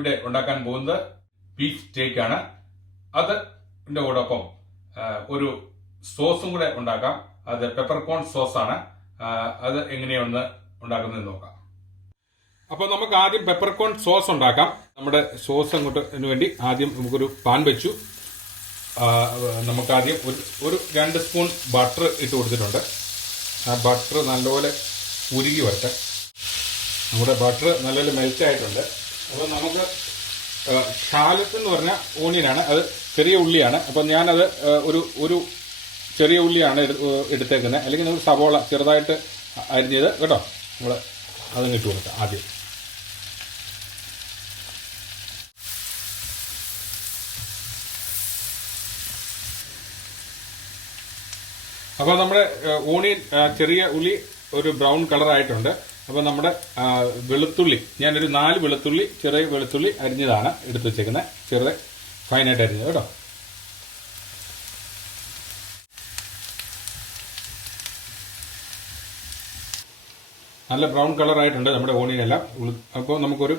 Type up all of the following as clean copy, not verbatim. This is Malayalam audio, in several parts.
ഇവിടെ ഉണ്ടാക്കാൻ പോകുന്നത് ബീഫ് സ്റ്റേക്ക് ആണ്. അതിന്റെ കൂടൊപ്പം ഒരു സോസും കൂടെ ഉണ്ടാക്കാം. അത് പെപ്പർകോൺ സോസ് ആണ്. അത് എങ്ങനെയാണ് ഉണ്ടാക്കുന്നത് നോക്കാം. അപ്പോൾ നമുക്ക് ആദ്യം പെപ്പർകോൺ സോസ് ഉണ്ടാക്കാം. നമ്മുടെ സോസ് അങ്ങോട്ട് വേണ്ടി ആദ്യം നമുക്കൊരു പാൻ വെച്ചു. നമുക്കാദ്യം ഒരു 2 സ്പൂൺ ബട്ടർ ഇട്ട് കൊടുത്തിട്ടുണ്ട്. ആ ബട്ടർ നല്ലപോലെ ഉരുകി വരട്ടെ. നമ്മുടെ ബട്ടർ നല്ലപോലെ മെൽറ്റ് ആയിട്ടുണ്ട്. അപ്പോൾ നമുക്ക് ഷാലത്ത് എന്ന് പറഞ്ഞാൽ ഓണിയനാണ്, അത് ചെറിയ ഉള്ളിയാണ്. അപ്പം ഞാനത് ഒരു ചെറിയ ഉള്ളിയാണ് എടുത്തേക്കുന്നത്. അല്ലെങ്കിൽ നമ്മൾ സവോള ചെറുതായിട്ട് അരിഞ്ഞത് കേട്ടോ, നമ്മൾ അതും ഇട്ട് കൊടുക്കാം ആദ്യം. അപ്പോൾ നമ്മുടെ ഓണിയൻ ചെറിയ ഉള്ളി ഒരു ബ്രൗൺ കളർ ആയിട്ടുണ്ട്. അപ്പോൾ നമ്മുടെ വെളുത്തുള്ളി, ഞാനൊരു 4 വെളുത്തുള്ളി, ചെറിയ വെളുത്തുള്ളി അരിഞ്ഞതാണ് എടുത്ത് വെച്ചേക്കുന്നത്, ചെറുത് ഫൈനായിട്ട് അരിഞ്ഞത് കേട്ടോ. നല്ല ബ്രൗൺ കളർ ആയിട്ടുണ്ട് നമ്മുടെ ഓണിയൻ എല്ലാം. അപ്പോൾ നമുക്കൊരു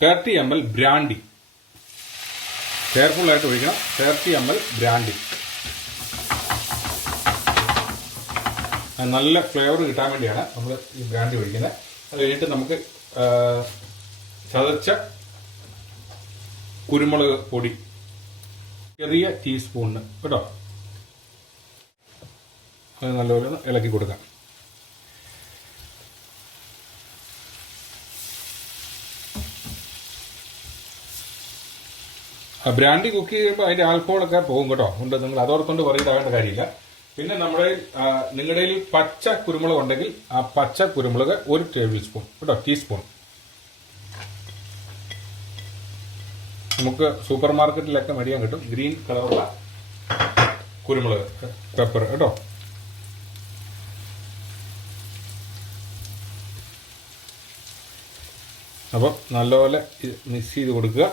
30 ml ബ്രാൻഡി കെയർഫുൾ ആയിട്ട് ഒഴിക്കണം. 30 ml ബ്രാൻഡി നല്ല ഫ്ലേവർ കിട്ടാൻ വേണ്ടിയാണ് നമ്മൾ ഈ ബ്രാൻഡി ഒഴിക്കുന്നത്. അത് കഴിഞ്ഞിട്ട് നമുക്ക് ചതച്ച കുരുമുളക് പൊടി ചെറിയ ടീസ്പൂണിന് കേട്ടോ, അത് നല്ലപോലെ ഒന്ന് ഇളക്കി കൊടുക്കാം. ബ്രാൻഡി കുക്ക് ചെയ്യുമ്പോൾ അതിൻ്റെ ആൽക്കഹോളൊക്കെ പോകും കേട്ടോ. ഉണ്ട്, നിങ്ങൾ അതോർത്തുകൊണ്ട് പറയിട്ടാവേണ്ട കാര്യമില്ല. പിന്നെ നിങ്ങളുടെ പച്ച കുരുമുളക് ഉണ്ടെങ്കിൽ ആ പച്ച കുരുമുളക് 1 ടേബിൾ സ്പൂൺ കേട്ടോ, ടീസ്പൂൺ. നമുക്ക് സൂപ്പർ മാർക്കറ്റിലൊക്കെ മേടിക്കാൻ കിട്ടും ഗ്രീൻ കളറുള്ള കുരുമുളക്, പെപ്പർ കേട്ടോ. അപ്പം നല്ലപോലെ മിക്സ് ചെയ്ത് കൊടുക്കുക.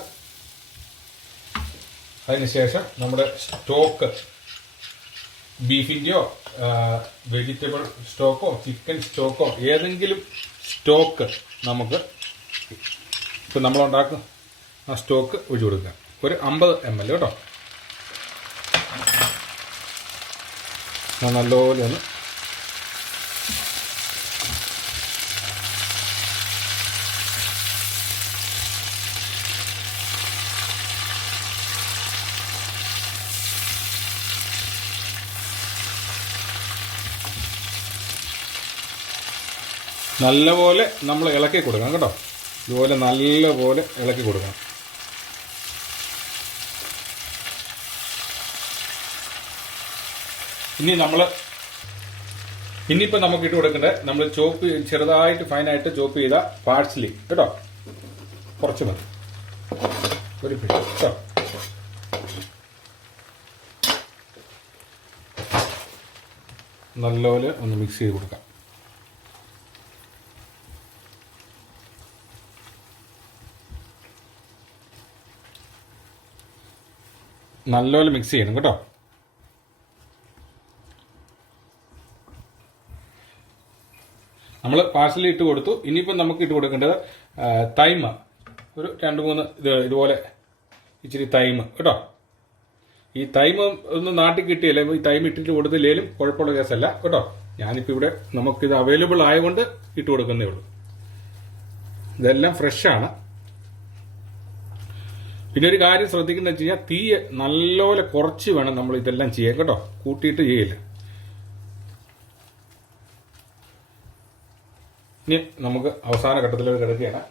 അതിനുശേഷം നമ്മുടെ സ്റ്റോക്ക്, ബീഫിൻ്റെയോ വെജിറ്റബിൾ സ്റ്റോക്കോ ചിക്കൻ സ്റ്റോക്കോ ഏതെങ്കിലും സ്റ്റോക്ക് നമുക്ക് ഇപ്പം നമ്മളുണ്ടാക്കുന്ന ആ സ്റ്റോക്ക് ഒഴിച്ചു കൊടുക്കുക. ഒരു 50 ml കേട്ടോ. നല്ലപോലെ ഒന്ന് നല്ലപോലെ നമ്മൾ ഇളക്കി കൊടുക്കണം കേട്ടോ. ഇതുപോലെ നല്ലപോലെ ഇളക്കി കൊടുക്കണം. ഇനിയിപ്പോൾ നമുക്ക് ഇട്ട് കൊടുക്കേണ്ടത് നമ്മൾ ചെറുതായിട്ട് ഫൈനായിട്ട് ചോപ്പ് ചെയ്ത പാഴ്സ്ലി കേട്ടോ, കുറച്ച് മതി, ഒരു പിടി കേട്ടോ. നല്ലപോലെ ഒന്ന് മിക്സ് ചെയ്ത് കൊടുക്കാം. നല്ലപോലെ മിക്സ് ചെയ്യണം കേട്ടോ. നമ്മൾ പാഴ്സലി ഇട്ട് കൊടുത്തു. ഇനിയിപ്പം നമുക്ക് ഇട്ട് കൊടുക്കേണ്ടത് തൈമ, ഒരു 2-3 ഇതുപോലെ ഇച്ചിരി തൈമ കേട്ടോ. ഈ തൈമ ഒന്ന് നാട്ടിൽ കിട്ടിയല്ലേ, ഈ തൈമ ഇട്ടിട്ട് കൊടുത്തില്ലേലും കുഴപ്പമുള്ള കേസല്ല കേട്ടോ. ഞാനിപ്പോൾ ഇവിടെ നമുക്കിത് അവൈലബിൾ ആയതുകൊണ്ട് ഇട്ട് കൊടുക്കുന്നേ ഉള്ളൂ. ഇതെല്ലാം ഫ്രഷാണ്. പിന്നെ ഒരു കാര്യം ശ്രദ്ധിക്കുന്നത് വെച്ച് കഴിഞ്ഞാൽ തീ നല്ലപോലെ കുറച്ച് വേണം നമ്മൾ ഇതെല്ലാം ചെയ്യാൻ കേട്ടോ, കൂട്ടിയിട്ട് ചെയ്യില്ല. ഇനി നമുക്ക് അവസാന ഘട്ടത്തിലേക്ക് കിടക്കുകയാണ്.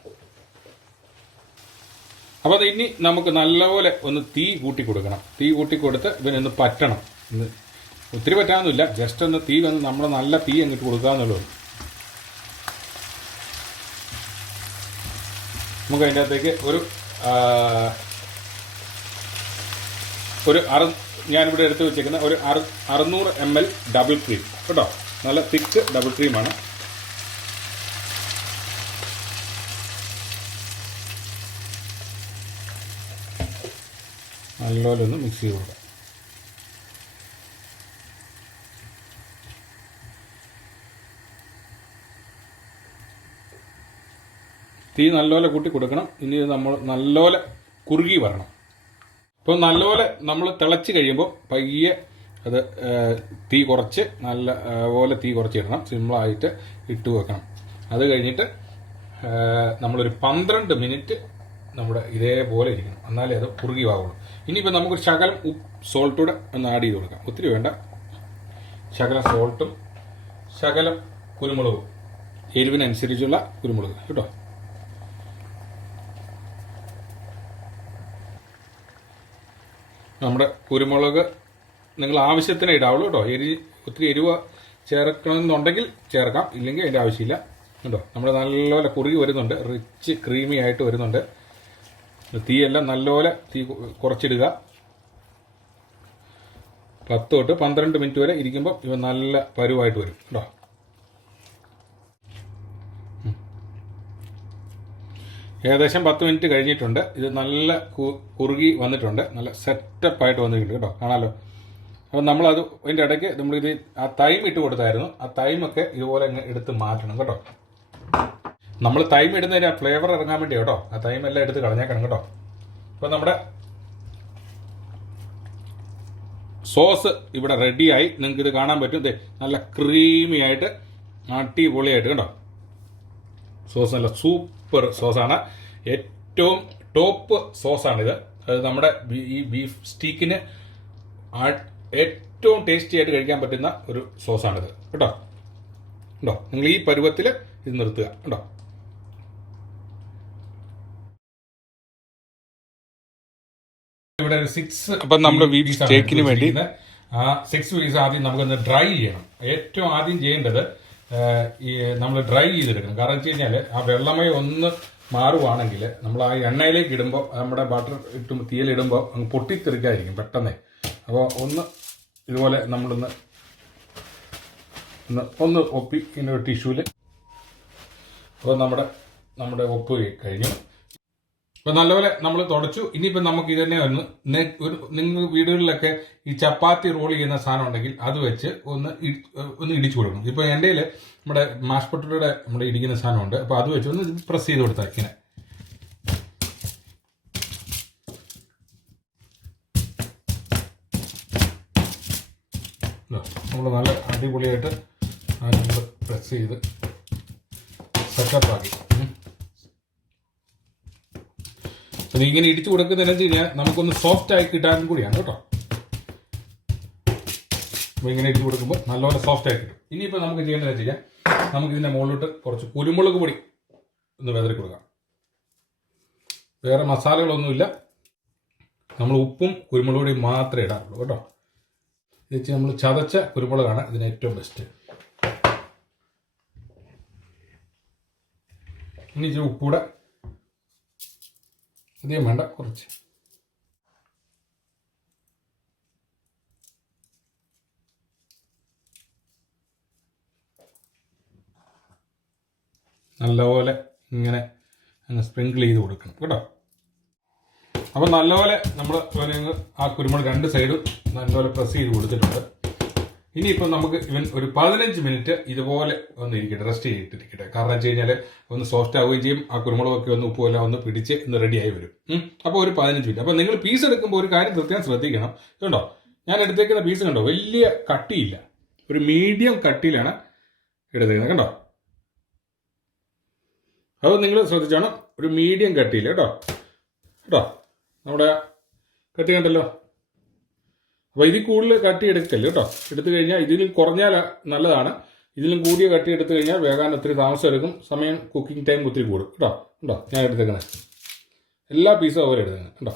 അപ്പോൾ അത് ഇനി നമുക്ക് നല്ലപോലെ ഒന്ന് തീ കൂട്ടി കൊടുക്കണം. തീ കൂട്ടി കൊടുത്ത് ഇവനൊന്ന് പറ്റണം. ഒത്തിരി പറ്റാനൊന്നുമില്ല, ജസ്റ്റ് ഒന്ന് തീ വന്ന് നമ്മൾ നല്ല തീ അങ്ങോട്ട് കൊടുക്കാന്നുള്ളൂ. നമുക്ക് അതിൻ്റെ അകത്തേക്ക് ഞാനിവിടെ എടുത്ത് വെച്ചേക്കുന്ന ഒരു 600 ml ഡബിൾ ക്രീം കേട്ടോ. നല്ല തിക്ക് ഡബിൾ ക്രീമാണ്. നല്ലപോലെ ഒന്ന് മിക്സ് ചെയ്ത് കൊടുക്കാം. തീ നല്ലപോലെ കൂട്ടി കൊടുക്കണം. ഇനി നമ്മൾ നല്ലപോലെ കുറുകി വരണം. അപ്പോൾ നല്ലപോലെ നമ്മൾ തിളച്ച് കഴിയുമ്പോൾ പയ്യെ അത് തീ കുറച്ച് നല്ല പോലെ തീ കുറച്ച് ഇടണം. സിമ്പിളായിട്ട് ഇട്ട് വെക്കണം. അത് കഴിഞ്ഞിട്ട് നമ്മളൊരു 12 മിനിറ്റ് നമ്മുടെ ഇതേപോലെ ഇരിക്കണം. എന്നാലേ അത് കുറുകി ആവുള്ളൂ. ഇനിയിപ്പോൾ നമുക്കൊരു ശകലം സോൾട്ടൂടെ ഒന്ന് ആഡ് ചെയ്ത് കൊടുക്കാം. ഒത്തിരി വേണ്ട. ശകലം സോൾട്ടും ശകലം കുരുമുളകും, എരിവിനനുസരിച്ചുള്ള കുരുമുളക് കേട്ടോ. നമ്മുടെ കുരുമുളക് നിങ്ങൾ ആവശ്യത്തിന് ഇടാവുള്ളൂ കേട്ടോ. ഒത്തിരി എരിവ് ചേർക്കണമെന്നുണ്ടെങ്കിൽ ചേർക്കാം, ഇല്ലെങ്കിൽ അതിൻ്റെ ആവശ്യമില്ല കേട്ടോ. നമ്മുടെ നല്ലപോലെ കുറുകി വരുന്നുണ്ട്, റിച്ച് ക്രീമി ആയിട്ട് വരുന്നുണ്ട്. തീയെല്ലാം നല്ലപോലെ തീ കുറച്ചിടുക. 10 തൊട്ട് 12 മിനിറ്റ് വരെ ഇരിക്കുമ്പോൾ ഇവ നല്ല പരുവായിട്ട് വരും കേട്ടോ. ഏകദേശം 10 മിനിറ്റ് കഴിഞ്ഞിട്ടുണ്ട്. ഇത് നല്ല കുറുകി വന്നിട്ടുണ്ട്, നല്ല സെറ്റപ്പായിട്ട് വന്നിട്ടുണ്ട് കേട്ടോ. കാണാമല്ലോ. അപ്പം നമ്മളത് അതിൻ്റെ ഇടയ്ക്ക് നമ്മളിത് ആ തൈം ഇട്ട് കൊടുത്തായിരുന്നു. ആ തൈമൊക്കെ ഇതുപോലെ അങ്ങ് എടുത്ത് മാറ്റണം കേട്ടോ. നമ്മൾ തൈം ഇടുന്നതിന് ആ ഫ്ലേവർ ഇറങ്ങാൻ വേണ്ടി കേട്ടോ. ആ തൈമെല്ലാം എടുത്ത് കളഞ്ഞേക്കണം കേട്ടോ. അപ്പോൾ നമ്മുടെ സോസ് ഇവിടെ റെഡിയായി. നിങ്ങൾക്ക് ഇത് കാണാൻ പറ്റും. നല്ല ക്രീമി ആയിട്ട് അടിപൊളിയായിട്ട് കേട്ടോ. സോസ് നല്ല സൂപ്പർ സോസാണ്. ഏറ്റവും ടോപ്പ് സോസാണിത്. അത് നമ്മുടെ ഈ ബീഫ് സ്റ്റീക്കിന് ഏറ്റവും ടേസ്റ്റി ആയിട്ട് കഴിക്കാൻ പറ്റുന്ന ഒരു സോസാണിത് കേട്ടോ. കേട്ടോ, നിങ്ങൾ ഈ പരുവത്തിൽ ഇത് നിർത്തുക കേട്ടോ. ഇവിടെ ഒരു 6 അപ്പം നമ്മുടെ ബീഫ് സ്റ്റേക്കിന് വേണ്ടി 6 പീസ് ആദ്യം നമുക്കൊന്ന് ഡ്രൈ ചെയ്യണം. ഏറ്റവും ആദ്യം ചെയ്യേണ്ടത് നമ്മൾ ഡ്രൈ ചെയ്തെടുക്കണം. കാരണം വെച്ച് കഴിഞ്ഞാൽ ആ വെള്ളമയം ഒന്ന് മാറുവാണെങ്കിൽ നമ്മൾ ആ എണ്ണയിലേക്ക് ഇടുമ്പോൾ, നമ്മുടെ ബട്ടർ ഇട്ട് തീയിലിടുമ്പോൾ അങ്ങ് പൊട്ടിത്തെറിക്കാതിരിക്കും പെട്ടെന്ന്. അപ്പോൾ ഇതുപോലെ നമ്മളൊന്ന് ഒപ്പി ഇങ്ങനെ ഒരു ടിഷ്യൂവിൽ. അപ്പോൾ നമ്മുടെ ഒപ്പ് കഴിഞ്ഞു. അപ്പോൾ നല്ലപോലെ നമ്മൾ തുടച്ചു. ഇനിയിപ്പോൾ നമുക്ക് ഇത് തന്നെ നിങ്ങൾ വീടുകളിലൊക്കെ ഈ ചപ്പാത്തി റോൾ ചെയ്യുന്ന സാധനം ഉണ്ടെങ്കിൽ അത് വെച്ച് ഒന്ന് ഇടിച്ചു കൊടുക്കണം. ഇപ്പോൾ എൻ്റെ കയ്യിൽ നമ്മുടെ മാഷ് പൊട്ടറ്റോയുടെ നമ്മുടെ ഇടിക്കുന്ന സാധനമുണ്ട്. അപ്പോൾ അത് വെച്ച് ഒന്ന് പ്രസ് ചെയ്ത് കൊടുത്താൽ ഇങ്ങനെ. നമ്മൾ നല്ല അടിപൊളിയായിട്ട് നമ്മൾ പ്രസ് ചെയ്ത് സെറ്റപ്പാക്കി. അത് ഇങ്ങനെ ഇടിച്ചു കൊടുക്കുന്നതെന്ന് വെച്ച് കഴിഞ്ഞാൽ നമുക്കൊന്ന് സോഫ്റ്റ് ആയി കിട്ടാനും കൂടിയാണ് കേട്ടോ. അപ്പോൾ ഇങ്ങനെ ഇടിച്ചു കൊടുക്കുമ്പോൾ നല്ലപോലെ സോഫ്റ്റ് ആയി കിട്ടും. ഇനിയിപ്പോൾ നമുക്ക് ചെയ്യേണ്ടതെന്ന് വെച്ച് കഴിഞ്ഞാൽ നമുക്ക് ഇതിൻ്റെ മുകളിലോട്ട് കുറച്ച് കുരുമുളക് പൊടി ഒന്ന് വിതറി കൊടുക്കാം. വേറെ മസാലകളൊന്നുമില്ല. നമ്മൾ ഉപ്പും കുരുമുളക് പൊടിയും മാത്രമേ ഇടാറുള്ളൂ കേട്ടോ. ഇത് വെച്ച് നമ്മൾ ചതച്ച കുരുമുളകാണ് ഇതിന് ഏറ്റവും ബെസ്റ്റ്. ഇനി ഇച്ചിരി ഉപ്പൂടെ അധികം വേണ്ട, കുറച്ച്. നല്ലപോലെ ഇങ്ങനെ അങ്ങ് സ്പ്രിങ്കിൾ ചെയ്ത് കൊടുക്കണം കേട്ടോ. അപ്പം നല്ലപോലെ നമ്മൾ ആ കുരുമുളക് 2 സൈഡും നല്ലപോലെ പ്രസ് ചെയ്ത് കൊടുത്തിട്ടുണ്ട്. ഇനിയിപ്പോൾ നമുക്ക് ഒരു 15 മിനിറ്റ് ഇതുപോലെ ഒന്ന് ഇരിക്കട്ടെ, റെസ്റ്റ് ചെയ്തിട്ടിരിക്കട്ടെ. കാരണം വെച്ച് കഴിഞ്ഞാൽ ഒന്ന് സോഫ്റ്റ് ആവുകയും ചെയ്യും. ആ കുരുമുളകൊക്കെ ഒന്ന് ഉപ്പുമെല്ലാം ഒന്ന് പിടിച്ച് റെഡിയായി വരും. അപ്പോൾ ഒരു 15 മിനിറ്റ്. അപ്പോൾ നിങ്ങൾ പീസ് എടുക്കുമ്പോൾ ഒരു കാര്യം പ്രത്യേകം ശ്രദ്ധിക്കണം കേട്ടോ. ഞാൻ എടുത്തേക്കുന്ന പീസ് കണ്ടോ, വലിയ കട്ടിയില്ല, ഒരു മീഡിയം കട്ടിയിലാണ് എടുത്തേക്കുന്നത് കണ്ടോ. അത് നിങ്ങൾ ശ്രദ്ധിച്ചോണം, ഒരു മീഡിയം കട്ടിയില്ല കേട്ടോ. നമ്മുടെ കട്ടി കണ്ടല്ലോ. അപ്പോൾ ഇതിൽ കൂടുതൽ കട്ടി എടുക്കല്ലേ കേട്ടോ. എടുത്തു കഴിഞ്ഞാൽ ഇതിലും കുറഞ്ഞാൽ നല്ലതാണ്. ഇതിലും കൂടിയ കട്ടി എടുത്തു കഴിഞ്ഞാൽ വേകാൻ ഒത്തിരി താമസം എടുക്കും, സമയം കുക്കിംഗ് ടൈം ഒത്തിരി കൂടും കേട്ടോ. ഞാൻ എടുത്തേക്കുന്നത് എല്ലാ പീസും അതുപോലെ എടുത്തേക്കുന്നത് കേട്ടോ.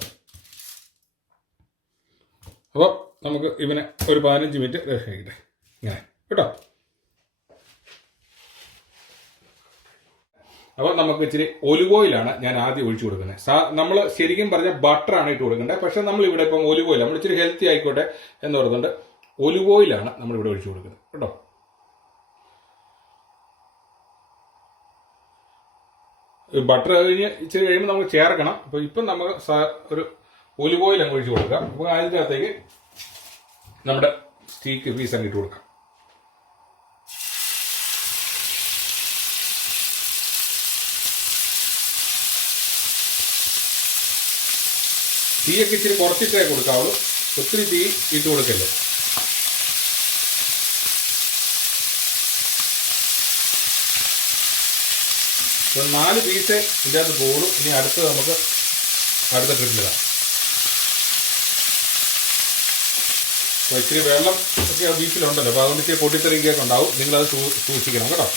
അപ്പോൾ നമുക്ക് ഇവനെ ഒരു 15 മിനിറ്റ് കഴിക്കട്ടെ ഇങ്ങനെ കേട്ടോ. അപ്പോൾ നമുക്ക് ഇച്ചിരി ഒലിവ് ഓയിലാണ് ഞാൻ ആദ്യം ഒഴിച്ചു കൊടുക്കുന്നത്. നമ്മൾ ശരിക്കും പറഞ്ഞാൽ ബട്ടറാണ് ഇട്ട് കൊടുക്കേണ്ടത്. പക്ഷെ നമ്മൾ ഇവിടെ ഇപ്പം ഒലിവ് ഓയിൽ, നമ്മൾ ഇച്ചിരി ഹെൽത്തി ആയിക്കോട്ടെ എന്ന് പറയുന്നുണ്ട്, ഒലിവ് ഓയിലാണ് നമ്മളിവിടെ ഒഴിച്ചു കൊടുക്കുന്നത് കേട്ടോ. ബട്ടർ കഴിഞ്ഞ് ഇച്ചിരി കഴിയുമ്പോൾ നമുക്ക് ചേർക്കണം. അപ്പോൾ ഇപ്പം നമുക്ക് ഒരു ഒലിവ് ഓയിൽ അങ്ങ് ഒഴിച്ചു കൊടുക്കാം. അപ്പോൾ അതിൻ്റെ അകത്തേക്ക് നമ്മുടെ സ്റ്റീക്ക് പീസ് അങ്ങ് ഇട്ട് കൊടുക്കാം. തീയൊക്കെ ഇച്ചിരി കുറച്ചിട്ടേ കൊടുക്കാവുള്ളൂ, ഒത്തിരി തീ ഇട്ട് കൊടുക്കല്ലേ. ഇപ്പം 4 പീസ് ഇതിൻ്റെ അകത്ത് പോകുള്ളൂ. ഇനി അടുത്ത് നമുക്ക് അടുത്ത ട്രിപ്പിലിടാം. അപ്പോൾ ഇച്ചിരി വെള്ളം ഒക്കെ ബീഫിലുണ്ടല്ലോ, അപ്പോൾ അതുകൊണ്ട് ഇച്ചിരി പൊട്ടിത്തെറിക്കൊക്കെ ഉണ്ടാവും. നിങ്ങളത് സൂക്ഷിക്കണം കേട്ടോ.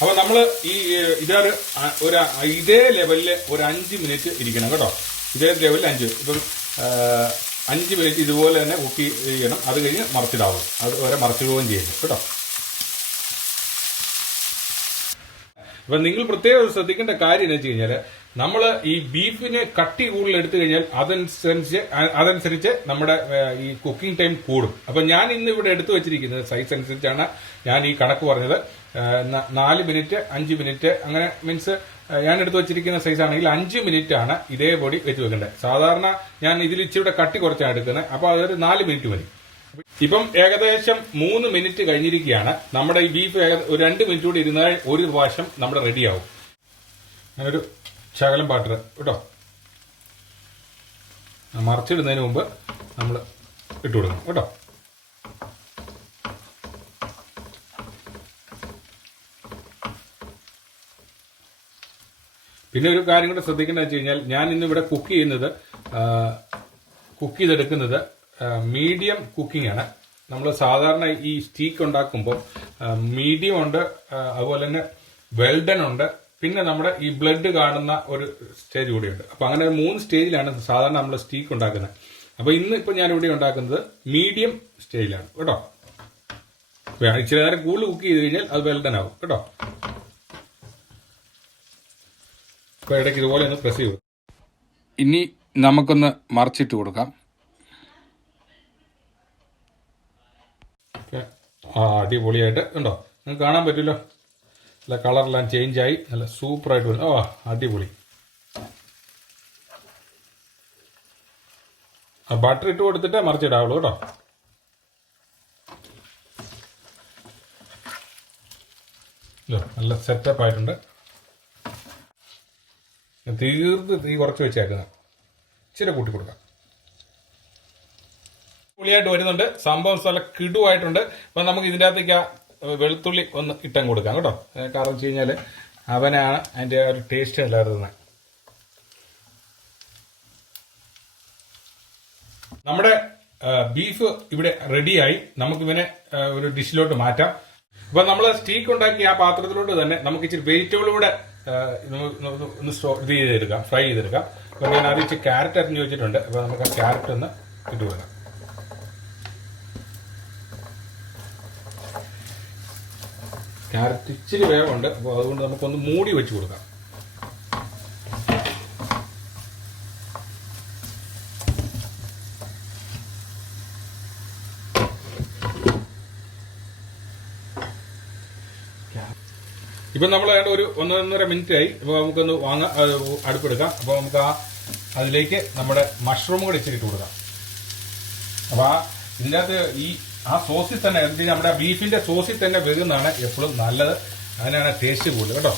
അപ്പോൾ നമ്മൾ ഈ ഇതേ ലെവലിൽ ഒരു 5 മിനിറ്റ് ഇരിക്കണം കേട്ടോ. ഇതേ ലെവലിൽ 5, ഇപ്പം 5 മിനിറ്റ് ഇതുപോലെ തന്നെ കുക്ക് ചെയ്യണം. അത് കഴിഞ്ഞ് മറിച്ചിടാവും, അത് വരെ മറിച്ചിടുകയും ചെയ്യണം കേട്ടോ. അപ്പം നിങ്ങൾ പ്രത്യേകം ശ്രദ്ധിക്കേണ്ട കാര്യം എന്ന് വെച്ച് കഴിഞ്ഞാൽ, നമ്മൾ ഈ ബീഫിന് കട്ടി കൂടുതൽ എടുത്തു കഴിഞ്ഞാൽ അതനുസരിച്ച് നമ്മുടെ ഈ കുക്കിംഗ് ടൈം കൂടും. അപ്പം ഞാൻ ഇന്ന് ഇവിടെ എടുത്തു വെച്ചിരിക്കുന്നത് സൈസ് അനുസരിച്ചാണ് ഞാൻ ഈ കണക്ക് പറഞ്ഞത്. 4 മിനിറ്റ്, 5 മിനിറ്റ്, അങ്ങനെ മീൻസ് ഞാൻ എടുത്തു വെച്ചിരിക്കുന്ന സൈസ് ആണെങ്കിൽ 5 മിനിറ്റ് ആണ് ഇതേപൊടി വെച്ച് വെക്കേണ്ടത്. സാധാരണ ഞാൻ ഇതിൽ ഇച്ചിരി കട്ടി കുറച്ചാണ് എടുക്കുന്നത്, അപ്പോൾ അതൊരു 4 മിനിറ്റ് മതി. ഇപ്പം ഏകദേശം 3 മിനിറ്റ് കഴിഞ്ഞിരിക്കുകയാണ്. നമ്മുടെ ഈ ബീഫ് ഒരു 2 മിനിറ്റ് കൂടി ഇരുന്നാൽ ഒരു പ്രാവശ്യം നമ്മുടെ റെഡിയാവും. ഞാനൊരു ശകലം ബട്ടർ കേട്ടോ മറിച്ചിടുന്നതിന് മുമ്പ് നമ്മൾ ഇട്ട് കൊടുക്കണം കേട്ടോ. പിന്നെ ഒരു കാര്യം കൂടെ ശ്രദ്ധിക്കേണ്ടത് വെച്ച് കഴിഞ്ഞാൽ, ഞാൻ ഇന്നിവിടെ കുക്ക് ചെയ്തെടുക്കുന്നത് മീഡിയം കുക്കിംഗ് ആണ്. നമ്മൾ സാധാരണ ഈ സ്റ്റീക്ക് ഉണ്ടാക്കുമ്പോൾ മീഡിയം ഉണ്ട്, അതുപോലെ തന്നെ വെൽഡൻ ഉണ്ട്, പിന്നെ നമ്മുടെ ഈ ബ്ലഡ് കാണുന്ന ഒരു സ്റ്റേജ് കൂടിയുണ്ട്. അപ്പോൾ അങ്ങനെ 3 സ്റ്റേജിലാണ് സാധാരണ നമ്മൾ സ്റ്റീക്ക് ഉണ്ടാക്കുന്നത്. അപ്പോൾ ഇന്നിപ്പോൾ ഞാനിവിടെ ഉണ്ടാക്കുന്നത് മീഡിയം സ്റ്റേജിലാണ് കേട്ടോ. ഇച്ചിരി നേരം കൂടുതൽ കുക്ക് ചെയ്ത് കഴിഞ്ഞാൽ അത് വെൽഡൻ ആവും കേട്ടോ. അപ്പോൾ ഇടയ്ക്ക് ഇതുപോലെ ഒന്ന് പ്രസ് ചെയ്തു. ഇനി നമുക്കൊന്ന് മറിച്ചിട്ട് കൊടുക്കാം. അടിപൊളിയായിട്ട് ഉണ്ടോ, നിങ്ങൾക്ക് കാണാൻ പറ്റുമല്ലോ. നല്ല കളറെല്ലാം ചേഞ്ചായി, നല്ല സൂപ്പറായിട്ട് വരും. അടിപൊളി. ബട്ടർ ഇട്ട് കൊടുത്തിട്ട് മറിച്ചിടാവുള്ളൂ കേട്ടോ. നല്ല സെറ്റപ്പ് ആയിട്ടുണ്ട്. തീ കുറച്ച് വെച്ചേക്കുന്നത്, ഇച്ചിരി കൂട്ടി കൊടുക്കാം. പൊളിയായിട്ട് വരുന്നുണ്ട് സംഭവം, സ്ഥല കിടുവായിട്ടുണ്ട്. അപ്പം നമുക്ക് ഇതിൻ്റെ അകത്തേക്ക് വെളുത്തുള്ളി ഒന്ന് ഇട്ടം കൊടുക്കാം കേട്ടോ. കാരണം വെച്ച് കഴിഞ്ഞാൽ അവനാണ് അതിൻ്റെ ഒരു ടേസ്റ്റ് അല്ലായിരുന്നത്. നമ്മുടെ ബീഫ് ഇവിടെ റെഡിയായി. നമുക്കിവനെ ഒരു ഡിഷിലോട്ട് മാറ്റാം. അപ്പം നമ്മൾ സ്റ്റീക്ക് ഉണ്ടാക്കി ആ പാത്രത്തിലോട്ട് തന്നെ നമുക്ക് ഇച്ചിരി വെജിറ്റബിളൂടെ ഒന്ന് ഇത് ചെയ്തെടുക്കാം, ഫ്രൈ ചെയ്തെടുക്കാം. അപ്പം ഞാൻ അത് ഇച്ചിരി ക്യാരറ്റ് അരിഞ്ഞ് വെച്ചിട്ടുണ്ട്. അപ്പം നമുക്ക് ആ ക്യാരറ്റ് ഒന്ന് ഇട്ട് കൊടുക്കാം. ക്യാരറ്റ് ഇച്ചിരി വേവുണ്ട്, അപ്പോൾ അതുകൊണ്ട് നമുക്കൊന്ന് മൂടി വെച്ച് കൊടുക്കാം. ഇപ്പം നമ്മൾ ഒരു 1.5 മിനിറ്റ് ആയി. അപ്പോൾ നമുക്കൊന്ന് അടുപ്പെടുക്കാം. അപ്പോൾ നമുക്ക് അതിലേക്ക് നമ്മുടെ മഷ്റൂം കൂടെ ഇച്ചിരി ഇട്ട് കൊടുക്കാം. അപ്പോൾ ഇതിൻ്റെ അകത്ത് ആ സോസിൽ തന്നെ, നമ്മുടെ ബീഫിന്റെ സോസിൽ തന്നെ വെക്കുന്നതാണ് എപ്പോഴും നല്ലത്. അതിനാണ് ടേസ്റ്റ് കൂടുതൽ കേട്ടോ.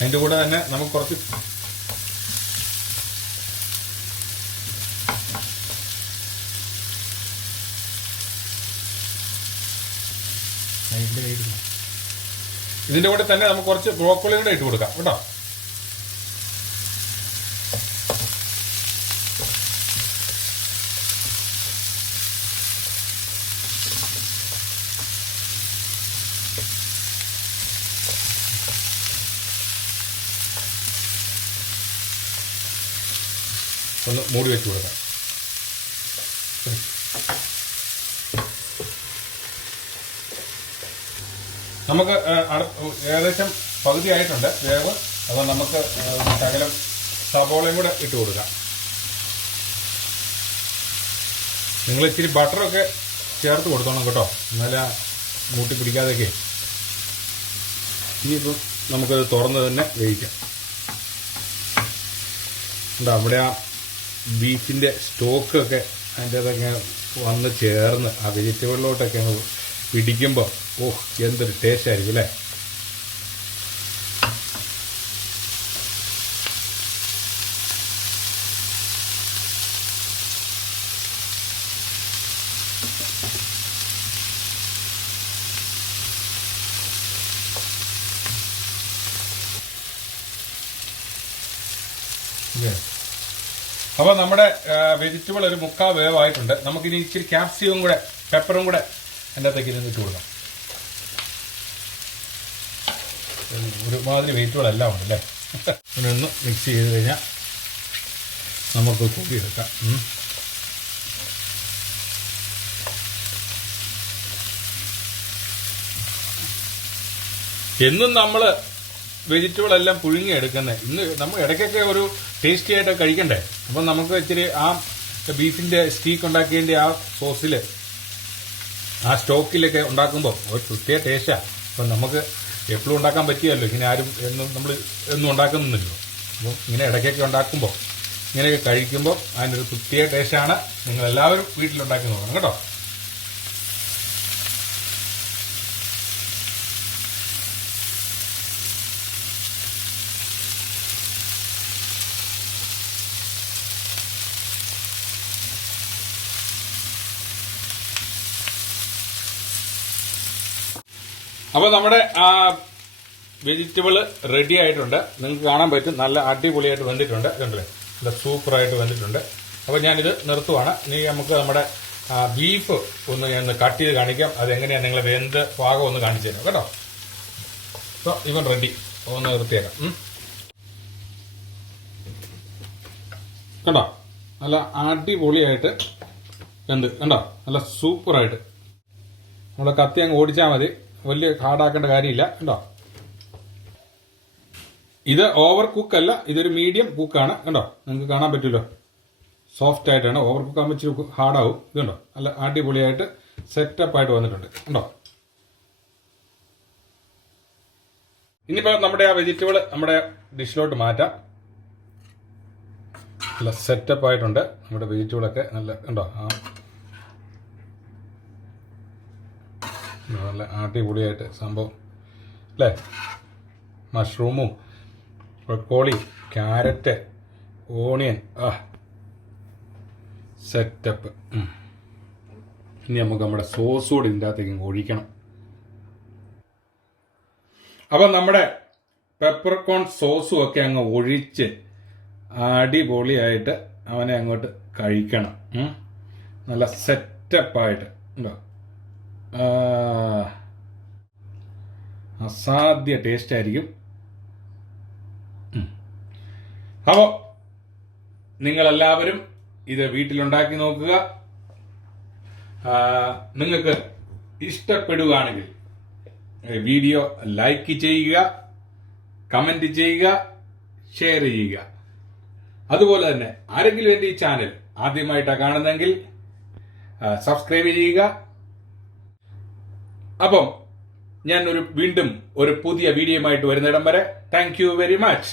അതിൻ്റെ കൂടെ തന്നെ നമുക്ക് കുറച്ച് ഇതിൻ്റെ കൂടെ തന്നെ നമുക്ക് കുറച്ച് ബ്രോക്കോളി കൂടെ ഇട്ട് കൊടുക്കാം കേട്ടോ. ഒന്ന് മൂടി വെച്ച് കൊടുക്കാം. നമുക്ക് ഏകദേശം പകുതി ആയിട്ടുണ്ട് വേവ്. അപ്പോൾ നമുക്ക് ശകലം സബോളയും കൂടെ ഇട്ട് കൊടുക്കാം. നിങ്ങൾ ഇച്ചിരി ബട്ടറൊക്കെ ചേർത്ത് കൊടുത്തോണം കേട്ടോ, എന്നാലും മൂട്ടി പിടിക്കാതെയൊക്കെ. ഇനിയിപ്പം നമുക്കത് തുറന്ന് തന്നെ വേവിക്കാം. അവിടെ ആ ബീഫിൻ്റെ സ്റ്റോക്കൊക്കെ അതിൻ്റെതൊക്കെ വന്ന് ചേർന്ന് ആ വെജിറ്റബിളിലോട്ടൊക്കെ അങ്ങ് പിടിക്കുമ്പോൾ ഓഹ് എന്തൊരു ടേസ്റ്റ് ആയിരിക്കും അല്ലേ. അപ്പോൾ നമ്മുടെ വെജിറ്റബിൾ ഒരു 3/4 വേവായിട്ടുണ്ട്. നമുക്കിനി ഇച്ചിരി ക്യാപ്സിയും കൂടെ പെപ്പറും കൂടെ എൻ്റെ അകത്തേക്ക് ഇരുന്നിട്ട് കൊടുക്കാം. ഒരുമാതിരി വെജിറ്റബിൾ എല്ലാം ഉണ്ട് അല്ലേ. ഇതിനൊന്ന് മിക്സ് ചെയ്ത് കഴിഞ്ഞാൽ നമുക്ക് കൂട്ടിയെടുക്കാം. എന്നും നമ്മൾ വെജിറ്റബിൾ എല്ലാം പുഴുങ്ങി എടുക്കുന്നത്. ഇന്ന് നമ്മൾ ഇടയ്ക്കൊക്കെ ഒരു ടേസ്റ്റി ആയിട്ട് കഴിക്കണ്ടേ. അപ്പം നമുക്ക് ഇച്ചിരി ആ ബീഫിൻ്റെ സ്റ്റീക്ക് ഉണ്ടാക്കിയതിൻ്റെ ആ സോസിൽ ആ സ്റ്റോക്കിലൊക്കെ ഉണ്ടാക്കുമ്പോൾ ഒരു പ്രത്യേക ടേസ്റ്റാണ്. അപ്പം നമുക്ക് എപ്പോഴും ഉണ്ടാക്കാൻ പറ്റിയല്ലോ. ഇങ്ങനെ ആരും നമ്മൾ എന്നും ഉണ്ടാക്കുന്നില്ലല്ലോ. അപ്പം ഇങ്ങനെ ഇടയ്ക്കൊക്കെ ഉണ്ടാക്കുമ്പോൾ ഇങ്ങനെയൊക്കെ കഴിക്കുമ്പോൾ അതിൻ്റെ ഒരു പ്രത്യേക ടേസ്റ്റാണ്. നിങ്ങളെല്ലാവരും വീട്ടിലുണ്ടാക്കി നോക്കണം കേട്ടോ. അപ്പോൾ നമ്മുടെ ആ വെജിറ്റബിൾ റെഡി ആയിട്ടുണ്ട്. നിങ്ങൾക്ക് കാണാൻ പറ്റും നല്ല അടിപൊളിയായിട്ട് വെന്തിട്ടുണ്ട്. കണ്ടില്ലേ, നല്ല സൂപ്പറായിട്ട് വെന്തിട്ടുണ്ട്. അപ്പോൾ ഞാനിത് നിർത്തുവാണ്. ഇനി നമുക്ക് നമ്മുടെ ബീഫ് ഒന്ന് ഞാൻ കട്ട് ചെയ്ത് കാണിക്കാം. അതെങ്ങനെയാണ് നിങ്ങൾ വെന്ത് പാകം ഒന്ന് കാണിച്ചു തരാം കേട്ടോ. അപ്പോൾ ഇവൻ റെഡി. ഒന്ന് നിർത്തിയേക്കാം. കണ്ടോ, നല്ല അടിപൊളിയായിട്ട് വെന്ത് കണ്ടോ, നല്ല സൂപ്പറായിട്ട്. നമ്മുടെ കത്തി അങ്ങ് ഓടിച്ചാൽ മതി, വലിയ ഹാർഡാക്കേണ്ട കാര്യമില്ല കണ്ടോ. ഇത് ഓവർ കുക്കല്ല, ഇതൊരു മീഡിയം കുക്കാണ് കണ്ടോ. നിങ്ങൾക്ക് കാണാൻ പറ്റുമല്ലോ, സോഫ്റ്റ് ആയിട്ടാണ്. ഓവർ കുക്ക് ആകുമ്പോൾ ഇച്ചിരി ഹാർഡാവും. ഇതുണ്ടോ, നല്ല അടിപൊളിയായിട്ട് സെറ്റപ്പായിട്ട് വന്നിട്ടുണ്ട് കണ്ടോ. ഇനിയിപ്പോൾ നമ്മുടെ ആ വെജിറ്റബിൾ നമ്മുടെ ഡിഷിലോട്ട് മാറ്റാം. നല്ല സെറ്റപ്പായിട്ടുണ്ട് നമ്മുടെ വെജിറ്റബിളൊക്കെ. നല്ല കണ്ടോ, നല്ല അടിപൊളിയായിട്ട് സംഭവം അല്ലേ. മഷ്റൂമും ബ്രൊക്കോളി, ക്യാരറ്റ്, ഓണിയൻ, സെറ്റപ്പ്. ഇനി നമുക്ക് നമ്മുടെ സോസ് കൂടി ഇതിൻ്റെ അകത്തേക്ക് ഒഴിക്കണം. അപ്പം നമ്മുടെ പെപ്പർകോൺ സോസും ഒക്കെ അങ്ങ് ഒഴിച്ച് അടിപൊളിയായിട്ട് അവനെ അങ്ങോട്ട് കഴിക്കണം. നല്ല സെറ്റപ്പായിട്ട് ഉണ്ടോ, അസാധ്യ ടേസ്റ്റ് ആയിരിക്കും. അപ്പോൾ നിങ്ങളെല്ലാവരും ഇത് വീട്ടിലുണ്ടാക്കി നോക്കുക. നിങ്ങൾക്ക് ഇഷ്ടപ്പെടുകയാണെങ്കിൽ വീഡിയോ ലൈക്ക് ചെയ്യുക, കമന്റ് ചെയ്യുക, ഷെയർ ചെയ്യുക. അതുപോലെ തന്നെ ആരെങ്കിലും എൻ്റെ ഈ ചാനൽ ആദ്യമായിട്ടാണ് കാണുന്നതെങ്കിൽ സബ്സ്ക്രൈബ് ചെയ്യുക. അപ്പം ഞാൻ വീണ്ടും ഒരു പുതിയ വീഡിയോയുമായിട്ട് വരുന്നിടം വരെ താങ്ക് യു വെരി മച്ച്.